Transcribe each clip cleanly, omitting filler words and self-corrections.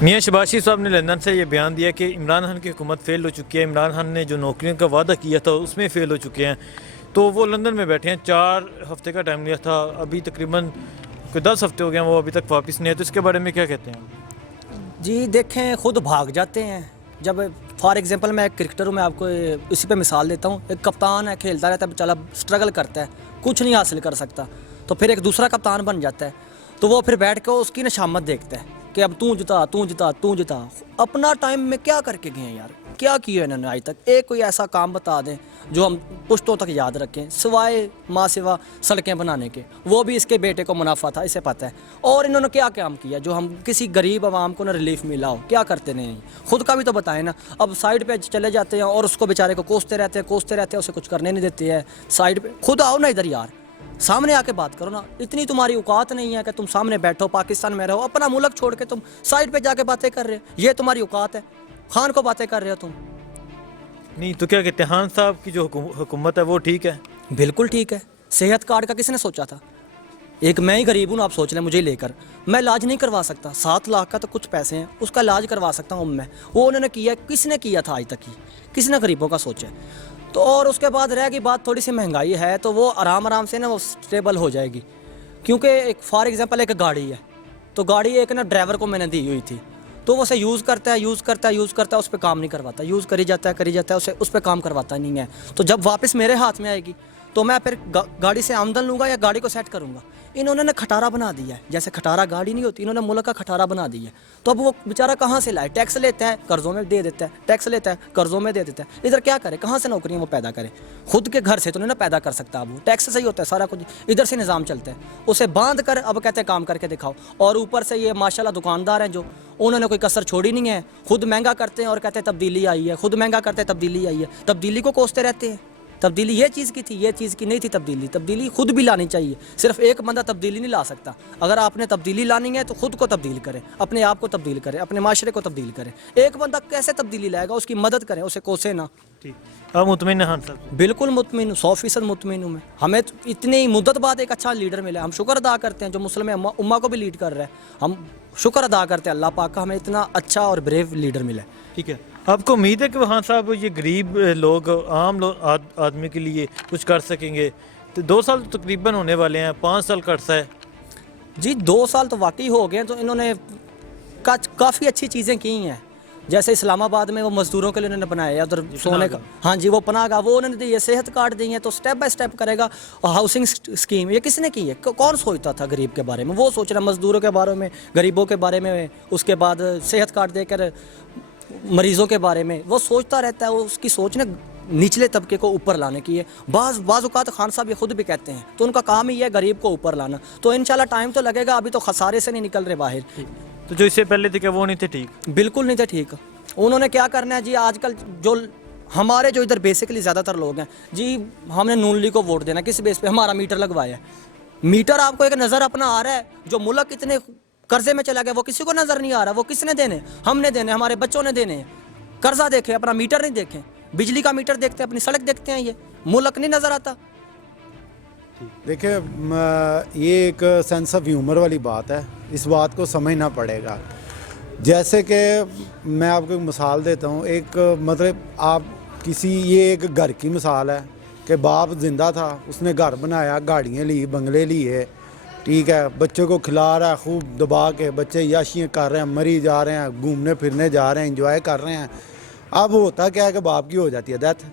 मियां शबाशी साहब ने लंदन से ये बयान दिया कि इमरान खान की हुकूमत फ़ेल हो चुकी है। इमरान खान ने जो नौकरियों का वादा किया था उसमें फ़ेल हो चुके हैं। तो वो लंदन में बैठे हैं, 4 हफ्ते का टाइम लिया था, अभी तकरीबन कोई 10 हफ्ते हो गए हैं, वो अभी तक वापस नहीं है। तो इसके बारे में क्या कहते हैं? जी देखें, खुद भाग जाते हैं। जब फॉर एग्जांपल मैं एक क्रिकेटर हूँ, मैं आपको इसी पे मिसाल देता हूँ। एक कप्तान है, खेलता रहता है, बेचारा स्ट्रगल करता है, कुछ नहीं हासिल कर सकता, तो फिर एक दूसरा कप्तान बन जाता है। तो वो फिर बैठ के उसकी नशामत देखता है कि अब तू जिता, तू जिता, तू जिता। अपना टाइम में क्या करके गए हैं यार? क्या किया इन्होंने आज तक? एक कोई ऐसा काम बता दें जो हम पुश्तों तक याद रखें, सिवाय माँ सिवा सड़कें बनाने के। वो भी इसके बेटे को मुनाफा था, इसे पता है। और इन्होंने क्या काम किया जो हम किसी गरीब आवाम को ना रिलीफ मिला हो? क्या करते नहीं, खुद का भी तो बताएं ना। अब साइड पे चले जाते हैं और उसको बेचारे को कोसते रहते हैं, उसे कुछ करने नहीं देते हैं। साइड पे खुद आओ ना इधर यार, सामने आके बात करो ना। इतनी तुम्हारी औकात नहीं है कि तुम सामने बैठो, पाकिस्तान में रहो, अपना मुल्क छोड़ के तुम साइड पे जाके बातें कर रहे हो? ये तुम्हारी औकात है? खान को बातें कर रहे हो तुम? नहीं तो क्या कहते हैं, खान साहब की जो हुकूमत है वो ठीक है? बिल्कुल ठीक है। सेहत कार्ड का किसने सोचा था? एक मैं ही गरीब हूँ, आप सोच लें, मुझे ही लेकर मैं इलाज नहीं करवा सकता। 7 लाख का तो कुछ पैसे हैं, उसका इलाज करवा सकता हूँ मैं। वो उन्होंने किया, किसने किया था आज तक ही? किसने गरीबों का सोचा है? तो और उसके बाद रह गई बात, थोड़ी सी महंगाई है तो वो आराम से ना वो स्टेबल हो जाएगी। क्योंकि एक फॉर एग्जांपल एक गाड़ी है, तो गाड़ी एक ना ड्राइवर को मैंने दी हुई थी, तो वो उसे यूज़ करता है, उस पर काम नहीं करवाता, यूज़ करी जाता है, उस पर काम करवाता नहीं है। तो जब वापस मेरे हाथ में आएगी तो मैं फिर गाड़ी से आमदन लूँगा या गाड़ी को सेट करूँगा? इन्होंने ना खटारा बना दिया है, जैसे खटारा गाड़ी नहीं होती, इन्होंने मुल्क का खटारा बना दिया है। तो अब वो बेचारा कहाँ से लाए? टैक्स लेता है, कर्ज़ों में दे देता है, टैक्स लेता है, कर्ज़ों में दे देता है। इधर क्या करे? कहाँ से नौकरियाँ वो पैदा करे? खुद के घर से तो नहीं ना पैदा कर सकता। अब वो टैक्स से ही होता है सारा कुछ, इधर से निज़ाम चलता है। उसे बांध कर अब कहते हैं काम करके दिखाओ। और ऊपर से ये माशाल्लाह दुकानदार हैं जो, उन्होंने कोई कसर छोड़ी नहीं है। खुद महंगा करते हैं और कहते हैं तब्दीली आई है, खुद महंगा करते हैं तब्दीली आई है। तब्दीली को कोसते रहते हैं। तब्दीली ये चीज़ की थी, ये चीज़ की नहीं थी। तब्दीली खुद भी लानी चाहिए। सिर्फ एक बंदा तब्दीली नहीं ला सकता। अगर आपने तब्दीली लानी है तो खुद को तब्दील करें, अपने आप को तब्दील करें, अपने माशरे को तब्दील करें। एक बंदा कैसे तब्दीली लाएगा? उसकी मदद करें, उसे कोसे ना। ठीक, अब मुतमिन है खान साहब? बिल्कुल मुतमिन हूँ, 100% मुतमिन हूँ मैं। हमें तो इतनी मुद्दत बाद एक अच्छा लीडर मिला, हम शुक्र अदा करते हैं। जो मुस्लिम उम्मा को भी लीड कर रहा है, हम शुक्र अदा करते हैं अल्लाह पाक का, हमें इतना अच्छा और ब्रेव लीडर मिला। ठीक है, आपको उम्मीद है कि खान साहब ये गरीब लोग, आम लोग, आदमी के लिए कुछ कर सकेंगे? तो 2 साल तो तकरीबन होने वाले हैं, 5 साल का अर्सा है। जी 2 साल तो वाकई हो गए, तो इन्होंने काफ़ी अच्छी चीज़ें की हैं। जैसे इस्लामाबाद में वो मज़दूरों के लिए उन्होंने बनाया, उधर सोने का, हाँ जी, वो पनागा वो उन्होंने दी है, सेहत कार्ड दी है, तो स्टेप बाय स्टेप करेगा। और हाउसिंग स्कीम ये किसने की है? कौन सोचता था गरीब के बारे में? वो सोच रहा मज़दूरों के बारे में, गरीबों के बारे में। उसके बाद सेहत कार्ड देकर मरीज़ों के बारे में वो सोचता रहता है। उसकी सोच ना निचले तबके को ऊपर लाने की है। बाज़ औक़ात खान साहब ये खुद भी कहते हैं, तो उनका काम ही है गरीब को ऊपर लाना। तो इंशाल्लाह टाइम तो लगेगा, अभी तो खसारे से नहीं निकल रहे बाहर। तो जो इससे पहले थे क्या वो नहीं थे ठीक? बिल्कुल नहीं थे ठीक। उन्होंने क्या करना है जी? आजकल जो हमारे जो इधर बेसिकली ज़्यादातर लोग हैं जी, हमने नून लीग को वोट देना, किस बेस पे? हमारा मीटर लगवाया है। मीटर आपको एक नज़र अपना आ रहा है? जो मुल्क इतने कर्जे में चला गया वो किसी को नज़र नहीं आ रहा। वो किसने देने? हमने देने, हमारे बच्चों ने देने हैं। कर्जा देखें, अपना मीटर नहीं देखें। बिजली का मीटर देखते हैं, अपनी सड़क देखते हैं, ये मुल्क नहीं नज़र आता। देखिए, ये एक सेंस ऑफ ह्यूमर वाली बात है, इस बात को समझना पड़ेगा। जैसे कि मैं आपको एक मिसाल देता हूँ, एक मतलब आप ये एक घर की मिसाल है कि बाप ज़िंदा था, उसने घर बनाया, गाड़ियाँ ली, बंगले लिए, ठीक है, बच्चों को खिला रहा है खूब दबा के, बच्चे याशियाँ कर रहे हैं, मरी जा रहे हैं, घूमने फिरने जा रहे हैं, एंजॉय कर रहे हैं। अब होता क्या है कि बाप की हो जाती है डेथ।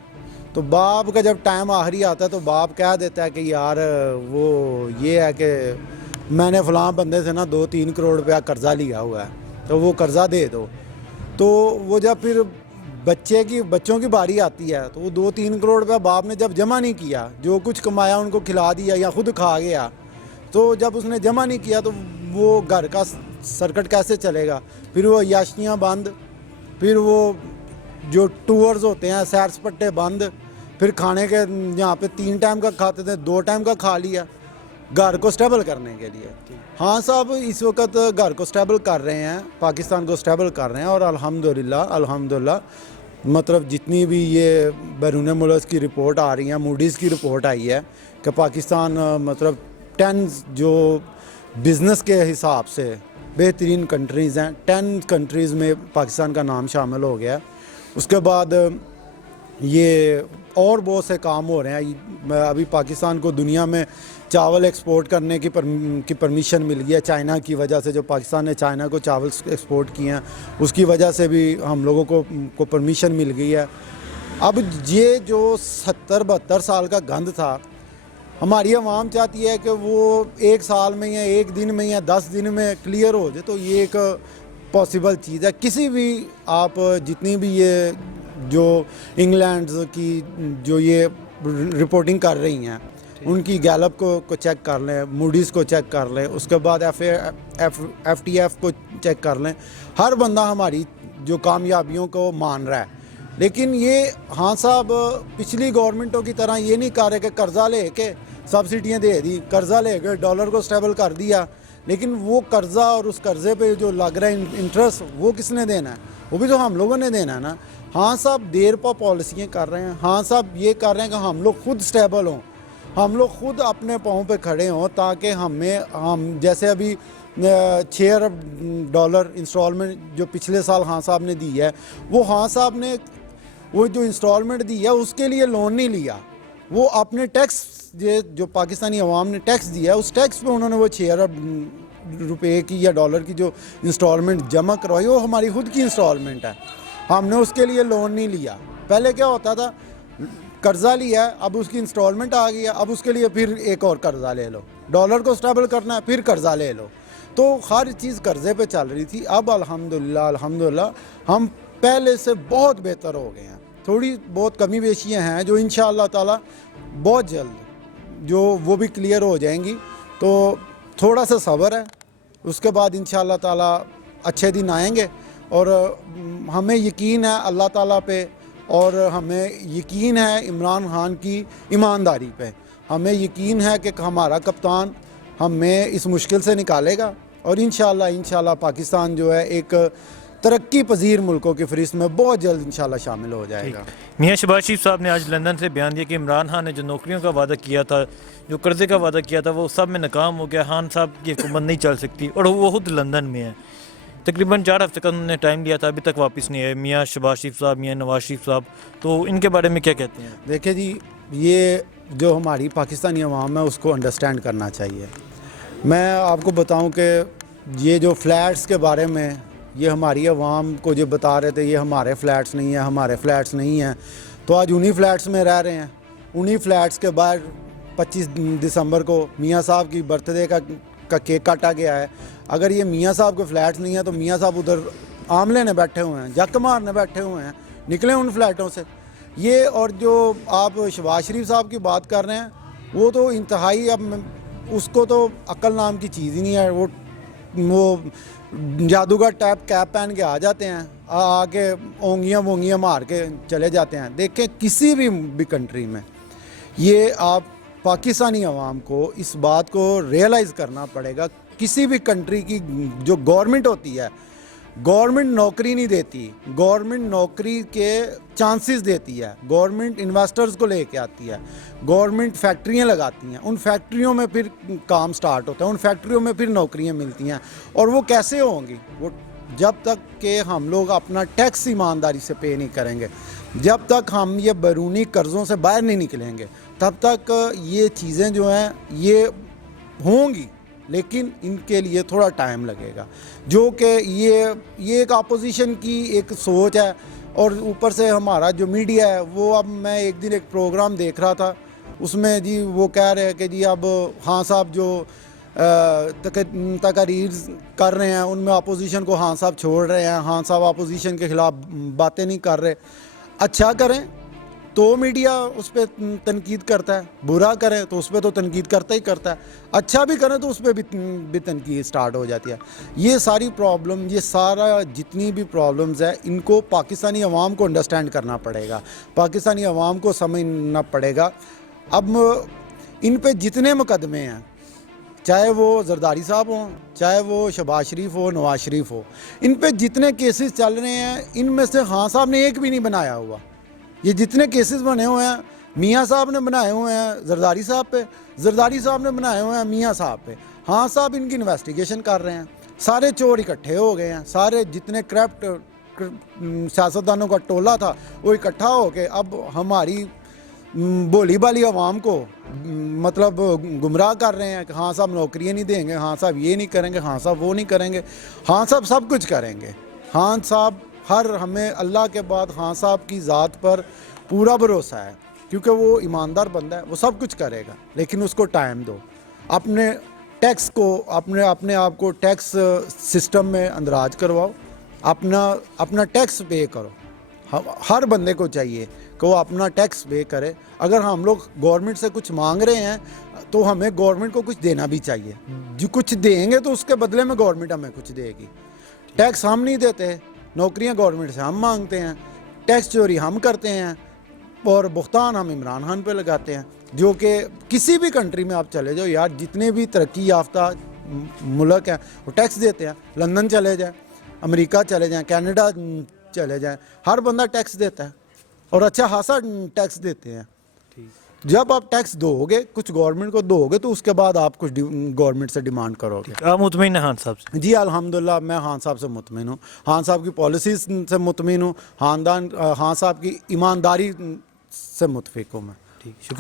तो बाप का जब टाइम आखिरी आता है तो बाप कह देता है कि यार वो ये है कि मैंने फ़लाँ बंदे से ना 2-3 करोड़ रुपया कर्ज़ा लिया हुआ है, तो वो कर्ज़ा दे दो। तो वो जब फिर बच्चों की बारी आती है तो वो 2-3 करोड़ रुपया बाप ने जब जमा नहीं किया, जो कुछ कमाया उनको खिला दिया या ख़ुद खा गया, तो जब उसने जमा नहीं किया तो वो घर का सर्किट कैसे चलेगा? फिर वो याशियाँ बंद, फिर वो जो टूर्स होते हैं, सैर सपट्टे बंद, फिर खाने के यहाँ पे 3 टाइम का खाते थे, 2 टाइम का खा लिया घर को स्टेबल करने के लिए। हाँ साहब, इस वक्त घर को स्टेबल कर रहे हैं, पाकिस्तान को स्टेबल कर रहे हैं। और अल्हम्दुलिल्लाह मतलब जितनी भी ये बैरून मुल्क की रिपोर्ट आ रही है, मूडीज़ की रिपोर्ट आई है कि पाकिस्तान मतलब 10 जो बिज़नेस के हिसाब से बेहतरीन कंट्रीज़ हैं, 10 कंट्रीज़ में पाकिस्तान का नाम शामिल हो गया। उसके बाद ये और बहुत से काम हो रहे हैं। अभी पाकिस्तान को दुनिया में चावल एक्सपोर्ट करने की परमिशन मिल गई है चाइना की वजह से। जो पाकिस्तान ने चाइना को चावल एक्सपोर्ट किए हैं उसकी वजह से भी हम लोगों को परमिशन मिल गई है। अब ये जो 70-72 साल का गंद था, हमारी आवाम चाहती है कि वो एक साल में या एक दिन में या 10 दिन में क्लियर हो जाए। तो ये एक पॉसिबल चीज़ है। किसी भी आप जितनी भी ये जो इंग्लैंड की जो ये रिपोर्टिंग कर रही हैं उनकी गैलप को चेक कर लें, मूडीज़ को चेक कर लें, उसके बाद FTF को चेक कर लें। हर बंदा हमारी जो कामयाबियों को मान रहा है। लेकिन ये हाँ साहब पिछली गवर्नमेंटों की तरह ये नहीं कर रहे कि कर्ज़ा ले के सब्सिडियाँ दे दी, कर्ज़ा ले के डॉलर को स्टेबल कर दिया। लेकिन वो कर्ज़ा और उस कर्ज़े पे जो लग रहा है इंटरेस्ट, वो किसने देना है? वो भी तो हम लोगों ने देना है ना। हाँ साहब देर पर पॉलिसियाँ कर रहे हैं, हाँ साहब ये कर रहे हैं कि हम लोग खुद स्टेबल हों, हम लोग खुद अपने पाँव पे खड़े हों, ताकि हम जैसे अभी $6 अरब इंस्टॉलमेंट जो पिछले साल हाँ साहब ने दी है, वो हाँ साहब ने वो जो इंस्टॉलमेंट दी है उसके लिए लोन नहीं लिया। वो अपने टैक्स जो पाकिस्तानी अवाम ने टैक्स दिया है उस टैक्स पे उन्होंने वो 6 अरब रुपए की या डॉलर की जो इंस्टॉलमेंट जमा करवाई, वो हमारी खुद की इंस्टॉलमेंट है। हमने उसके लिए लोन नहीं लिया। पहले क्या होता था, कर्ज़ा लिया है, अब उसकी इंस्टॉलमेंट आ गई है, अब उसके लिए फिर एक और कर्ज़ा ले लो, डॉलर को स्टेबल करना है फिर कर्ज़ा ले लो। तो हर चीज़ कर्ज़े पे चल रही थी। अब अल्हम्दुलिल्लाह हम पहले से बहुत बेहतर हो गए हैं। थोड़ी बहुत कमी बेशियाँ हैं जो इंशाअल्लाह ताला बहुत जल्द जो वो भी क्लियर हो जाएंगी। तो थोड़ा सा सब्र है, उसके बाद इंशाअल्लाह ताला अच्छे दिन आएंगे। और हमें यकीन है अल्लाह ताला पे, और हमें यकीन है इमरान खान की ईमानदारी पे। हमें यकीन है कि हमारा कप्तान हमें इस मुश्किल से निकालेगा और इंशाअल्लाह पाकिस्तान जो है एक तरक्की पजीर मुल्कों की फहरिस्त में बहुत जल्द इंशाअल्लाह शामिल हो जाएगा। मियाँ शहबाज शरीफ साहब ने आज लंदन से बयान दिया कि इमरान खान ने जो नौकरियों का वादा किया था, जो कर्ज़े का वादा किया था, वो सब में नाकाम हो गया। खान साहब की हुकूमत नहीं चल सकती और वो खुद लंदन में है। तकरीबन 4 हफ्ते का उन्होंने टाइम लिया था, अभी तक वापस नहीं आए मियाँ शहबाज शरीफ साहब, मियाँ नवाज शरीफ साहब। तो इनके बारे में क्या कहते हैं? देखिए जी, ये जो हमारी पाकिस्तानी अवाम है उसको अंडरस्टैंड करना चाहिए। मैं आपको बताऊं कि ये जो फ्लैट्स के बारे में ये हमारी अवाम को जो बता रहे थे ये हमारे फ्लैट्स नहीं है, हमारे फ्लैट्स नहीं हैं, तो आज उन्हीं फ्लैट्स में रह रहे हैं। उन्हीं फ्लैट्स के बाद 25 दिसंबर को मियाँ साहब की बर्थडे का केक काटा गया है। अगर ये मियाँ साहब के फ्लैट्स नहीं हैं तो मियाँ साहब उधर आमले ने बैठे हुए हैं, जक मारने बैठे हुए हैं, निकले उन फ्लैटों से। ये और जो आप शहबाज शरीफ साहब की बात कर रहे हैं वो तो इंतहाई, अब उसको तो अक्ल नाम की चीज़ ही नहीं है। वो जादूगर टाइप कैप पहन के आ जाते हैं, आके ओंगियाँ वोंगियाँ मार के चले जाते हैं। देखें किसी भी कंट्री में ये आप पाकिस्तानी अवाम को इस बात को रियलाइज़ करना पड़ेगा। किसी भी कंट्री की जो गवर्नमेंट होती है, गवर्नमेंट नौकरी नहीं देती, गवर्नमेंट नौकरी के चांसेस देती है, गवर्नमेंट इन्वेस्टर्स को लेके आती है, गवर्नमेंट फैक्ट्रियां लगाती हैं, उन फैक्ट्रियों में फिर काम स्टार्ट होता है, उन फैक्ट्रियों में फिर नौकरियां मिलती हैं। और वो कैसे होंगी? वो जब तक कि हम लोग अपना टैक्स ईमानदारी से पे नहीं करेंगे, जब तक हम ये बैरूनी कर्ज़ों से बाहर नहीं निकलेंगे, तब तक ये चीज़ें जो हैं ये होंगी। लेकिन इनके लिए थोड़ा टाइम लगेगा, जो कि ये एक अपोजिशन की एक सोच है। और ऊपर से हमारा जो मीडिया है वो, अब मैं एक दिन एक प्रोग्राम देख रहा था, उसमें जी वो कह रहे हैं कि जी अब हाँ साहब जो तकरीर कर रहे हैं उनमें अपोजिशन को हाँ साहब छोड़ रहे हैं, हाँ साहब अपोजिशन के ख़िलाफ़ बातें नहीं कर रहे। अच्छा करें तो मीडिया उस पर तनकीद करता है, बुरा करें तो उस पर तो तनकीद करता ही करता है, अच्छा भी करें तो उस पर भी तनकीद स्टार्ट हो जाती है। ये सारी प्रॉब्लम, ये सारा जितनी भी प्रॉब्लम्स है, इनको पाकिस्तानी अवाम को अंडरस्टैंड करना पड़ेगा, पाकिस्तानी अवाम को समझना पड़ेगा। अब इन पे जितने मुकदमे हैं, चाहे वो जरदारी साहब हों, चाहे वो शहबाज शरीफ हो, नवाज शरीफ हो, इन पे जितने केसेस चल रहे हैं, इनमें से हाँ साहब ने एक भी नहीं बनाया हुआ। ये जितने केसेस बने हुए हैं मियाँ साहब ने बनाए हुए हैं जरदारी साहब पे, जरदारी साहब ने बनाए हुए हैं मियाँ साहब पे। हाँ साहब इनकी इन्वेस्टिगेशन कर रहे हैं, सारे चोर इकट्ठे हो गए हैं, सारे जितने करप्ट सियासतदानों का टोला था वो इकट्ठा हो के अब हमारी भोली भाली आवाम को मतलब गुमराह कर रहे हैं कि हाँ साहब नौकरियाँ नहीं देंगे, हाँ साहब ये नहीं करेंगे, हाँ साहब वो नहीं करेंगे। हाँ साहब सब कुछ करेंगे। हाँ साहब हमें अल्लाह के बाद हाँ साहब की ज़ात पर पूरा भरोसा है, क्योंकि वो ईमानदार बंदा है, वो सब कुछ करेगा, लेकिन उसको टाइम दो। अपने टैक्स को अपने आप को टैक्स सिस्टम में अंदराज करवाओ, अपना टैक्स पे करो। हर बंदे को चाहिए कि वो अपना टैक्स पे करे। अगर हम लोग गवर्नमेंट से कुछ मांग रहे हैं तो हमें गवर्नमेंट को कुछ देना भी चाहिए। जो कुछ देंगे तो उसके बदले में गवर्नमेंट हमें कुछ देगी। टैक्स हम नहीं देते, नौकरियां गवर्नमेंट से हम मांगते हैं, टैक्स चोरी हम करते हैं और भुगतान हम इमरान खान पे लगाते हैं, जो कि किसी भी कंट्री में आप चले जाओ यार, जितने भी तरक्की याफ्ता मुल्क हैं वो टैक्स देते हैं। लंदन चले जाएं, अमेरिका चले जाएं, कनाडा चले जाएं, हर बंदा टैक्स देता है और अच्छा खासा टैक्स देते हैं। जब आप टैक्स दोगे, कुछ गवर्नमेंट को दोगे, तो उसके बाद आप कुछ गवर्नमेंट से डिमांड करोगे। आप मुतमईन हैं खान साहब से? जी अल्हम्दुलिल्लाह, मैं खान साहब से मुतमिन हूँ, खान साहब की पॉलिसीज से मुतमिन हूँ, खान साहब की ईमानदारी से मुतफिक हूँ मैं। ठीक, शुक्रिया।